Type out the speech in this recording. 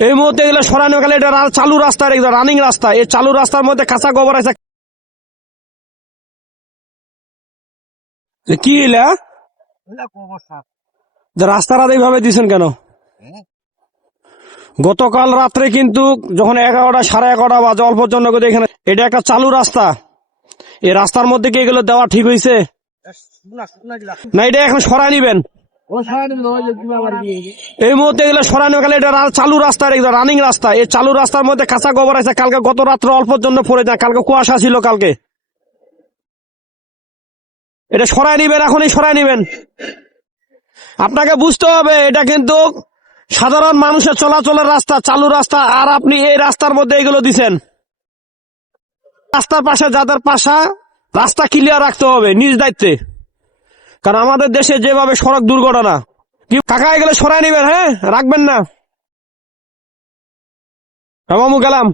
এই মুহূর্তে এগুলো সরানো গেলে এটা চালু রাস্তা, রানিং রাস্তা। এই চালু রাস্তার মধ্যে কাঁচা গোবর আছে। কি এলা রাস্তাটা এইভাবে দিচ্ছেন কেন? গতকাল রাত্রে কিন্তু যখন 11টা 11:30 বাজে অল্প জন্য এখানে, এটা একটা চালু রাস্তা। এই রাস্তার মধ্যে কি এগুলো দেওয়া ঠিক হয়েছে না? এটা এখন সরাই নিবেন। এই মুহূর্তে এগুলো সরানো গেলে এটা চালু রাস্তা, রানিং রাস্তা। এই চালু রাস্তার মধ্যে কাঁচা গোবর আছে। কালকে গত রাত্রে অল্প জন্য পড়ে যায়, কালকে কুয়াশা ছিল কালকে। এটা সরাই নিবেন, এখনই সরাই নিবেন। আপনাকে বুঝতে হবে এটা কিন্তু সাধারণ মানুষের চলাচলের রাস্তা, চালু রাস্তা, আর আপনি এই রাস্তার মধ্যে এগুলো দিচ্ছেন। রাস্তার পাশে যাদের পাশা, রাস্তা ক্লিয়ার রাখতে হবে নিজ দায়িত্বে, কারণ আমাদের দেশে যেভাবে সড়ক দুর্ঘটনা। কি কাকা এগুলো সরাই নিবেন, হ্যাঁ রাখবেন না। মামু গেলাম।